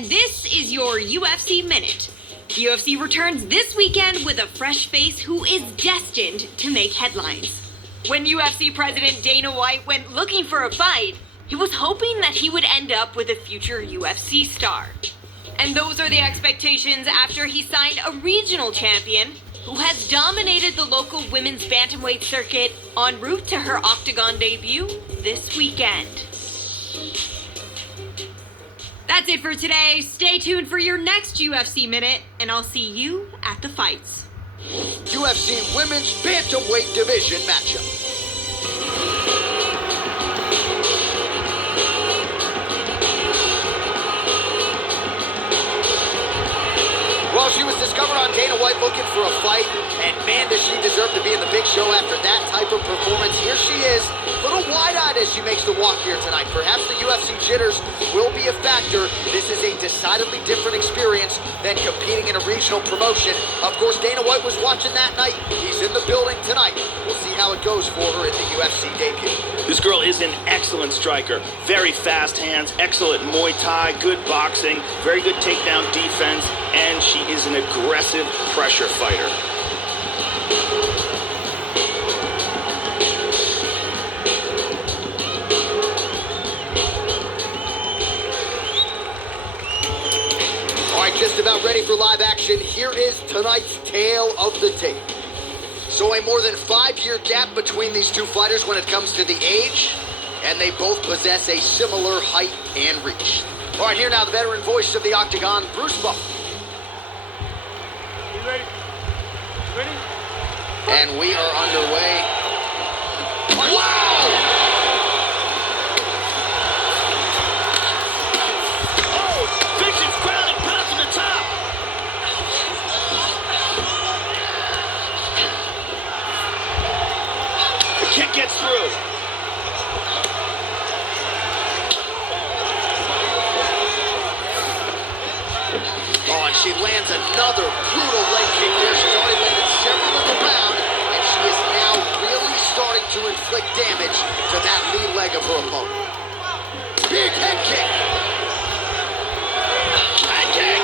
and this is your UFC Minute. The UFC returns this weekend with a fresh face who is destined to make headlines. When UFC President Dana White went looking for a fight, he was hoping that he would end up with a future UFC star. And those are the expectations after he signed a regional champion who has dominated the local women's bantamweight circuit en route to her Octagon debut this weekend. That's it for today. Stay tuned for your next UFC Minute, and I'll see you at the fights. UFC Women's Bantamweight Division matchup. Well, she was discovered on Dana White looking for a fight, and man, does she deserve to be in the big show after that type of performance. Here she is, a little wide-eyed as she makes the walk here tonight. Perhaps the UFC jitters will be a factor. This is a decidedly different experience than competing in a regional promotion. Of course, Dana White was watching that night. He's in the building tonight. We'll see how it goes for her in the UFC debut. This girl is an excellent striker. Very fast hands, excellent Muay Thai, good boxing, very good takedown defense, and she is an aggressive pressure fighter. All right, just about ready for live action. Here is tonight's tale of the tape. So a more than 5-year gap between these two fighters when it comes to the age, and they both possess a similar height and reach. All right, here now the veteran voice of the Octagon, Bruce Buff. You ready? You ready? And we are underway. Wow! Oh, vicious ground and pound from the top. The kick gets through. Oh, and she lands another brutal leg kick there. She's already landed several in the round, and she is now really starting to inflict damage to that lead leg of her opponent. Big head kick. Head kick.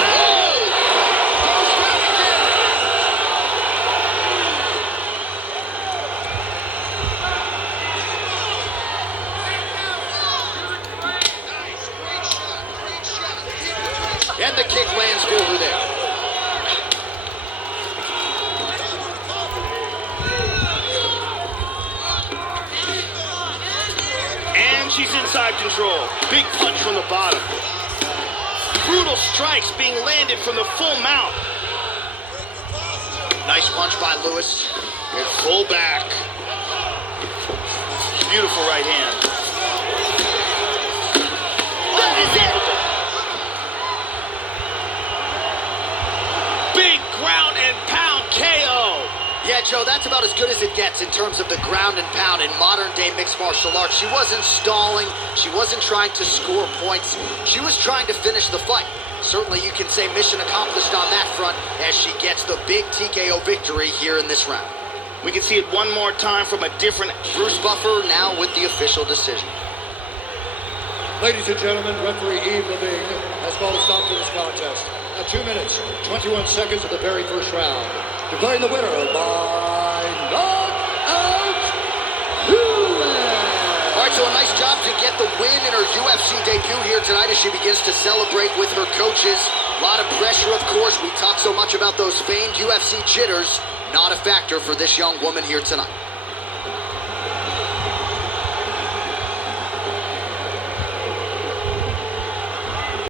Oh! Goes down again. And the kick lands over there. And she's inside control. Big punch from the bottom. Brutal strikes being landed from the full mount. Nice punch by Lewis. And full back. Beautiful right hand. That is it. Big ground and pound KO. Yeah, Joe, that's about as good as it gets in terms of the ground and pound in modern-day mixed martial arts. She wasn't stalling. She wasn't trying to score points. She was trying to finish the fight. Certainly, you can say mission accomplished on that front as she gets the big TKO victory here in this round. We can see it one more time from a different... Bruce Buffer now with the official decision. Ladies and gentlemen, referee Yves Levine has called a stop to this contest at 2 minutes, 21 seconds of the very first round. Declaring the winner by knockout, Lewis. All right, so a nice job to get the win in her UFC debut here tonight as she begins to celebrate with her coaches. A lot of pressure, of course. We talk so much about those famed UFC jitters. Not a factor for this young woman here tonight.